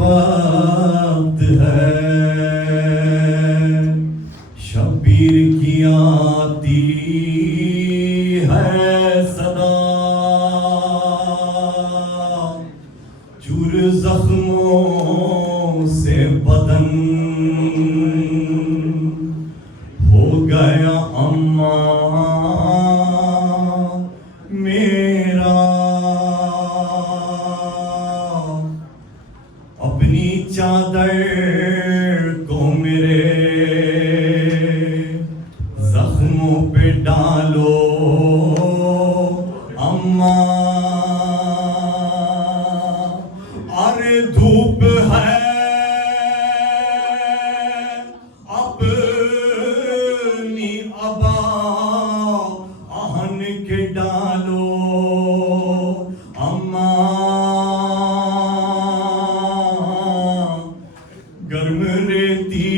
वक्त है, शबीर की आती है सदा, चूर जख्मों से बदन हो गया अम्मा मेरा। अपनी चादर को मेरे जख्मों पे डालो अम्मा, अरे धूप है अपनी अबा आहन के डालो अम्मा, गर्म रेती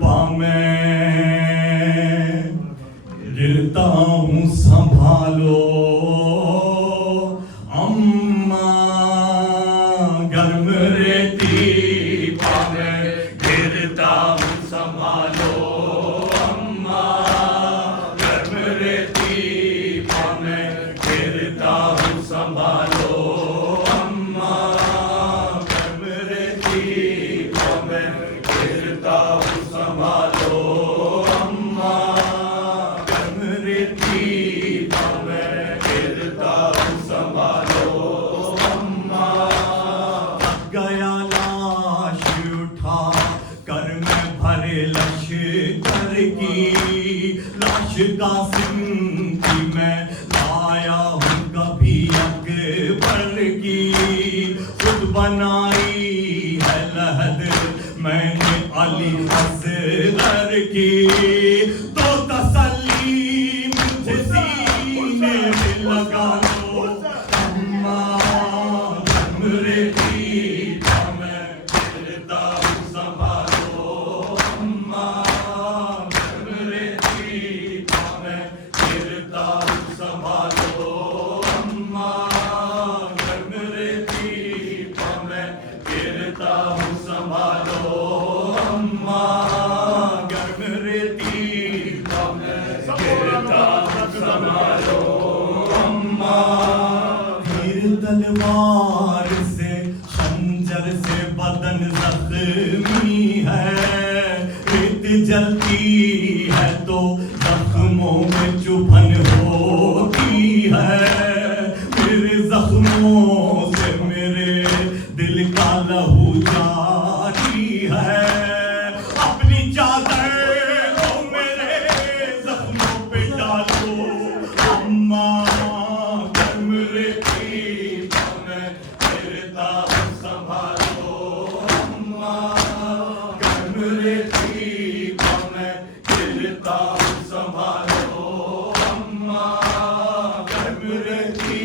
पा मैं गिरता हूँ संभालो अम्मा, गर्म रेती पा मैं गिरता हूँ संभालो अम्मा, गर्म रेती पा मैं गिरता हूँ संभालो अम्मा, गर्म रेती पा मैं गिरता हूँ संभालो अम्मा, गर्म रेती पा मैं गिरता हूँ संभालो अम्मा। गया लाश उठा कर मैं भरे लश्कर की, लाश कासिम की मैं लाया हूँ कभी अकबर की, खुद बनाई है लहद मैंने अली असगर की, तो तसल्ली मुझे सीने में लगा लो अम्मा, गर्म रेती पा मैं गिरता हूँ संभालो अम्मा, गर्म रेती पा मैं गिरता हूँ संभालो अम्मा, गर्म रेती पा मैं गिरता हूँ संभालो अम्मा, गर्म रेती पा मैं गिरता हूँ संभालो अम्मा। तीर तलवार से खंजर से बदन जख्मी है, रेत जलती है तो जख्मों में चुभन होती है, मेरे जख्मों से मेरे दिल का लहू जारी है, अपनी चादर को मेरे जख्मों पे डालो अम्मा, गर्म रेती पा मैं गिरता हूँ संभालो अम्मा, गर्म रेती पा मैं गिरता हूँ संभालो अम्मा, गर्म रेती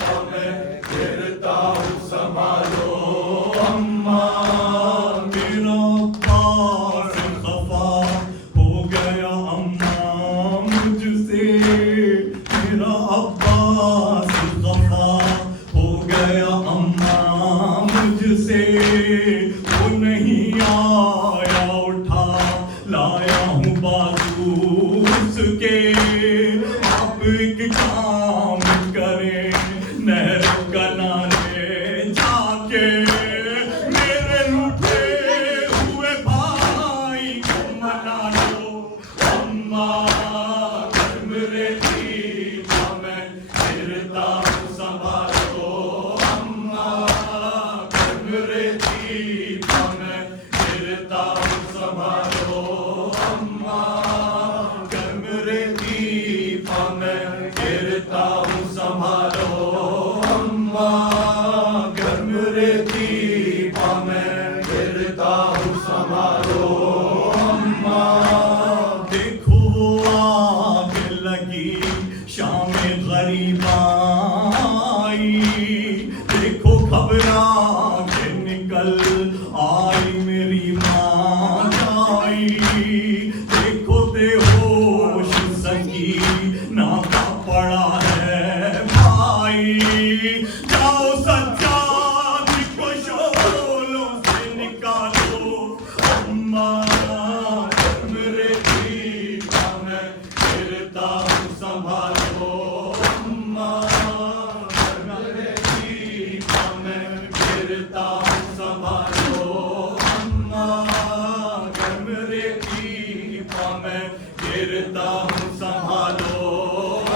पा मैं गिरता हूँ संभालो अम्मा। मेरा पास खफा हो गया अम्मा मुझसे, मेरा अब्बास खफा हो गया अम्मा मुझसे, वो नहीं आया उठा लाया हूँ बाजू उसके, आप एक काम करें नहर किनारे जाके मेरे रूठे हुए भाई को मना लो अम्मा, गर्म रेती पा मैं गिरता हूँ संभालो अम्मा, गर्म रेती पा मैं गिरता हूँ संभालो अम्मा, गर्म रेती पा मैं गिरता हूँ संभालो अम्मा, गर्म रेती पा मैं गिरता हूँ संभालो अम्मा। देखो वो आग लगी शाम गरीबा आई, देखो घबरा के निकल आई मेरी माँ आई, देखो बेहोश सकी ना का पड़ा है भाई, जाओ सच्चा को संभालो अम्मा, गर्म रेती में गिरता हूँ संभालो अम्मा, गर्म रेती में गिरता हूँ संभालो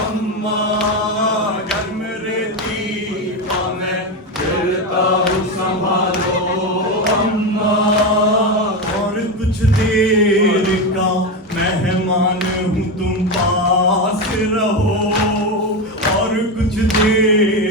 अम्मा, गर्म रेती में गिरता हूँ संभालो अम्मा। और कुछ देर का मेहमान हूँ तुम पास रहो, और कुछ देर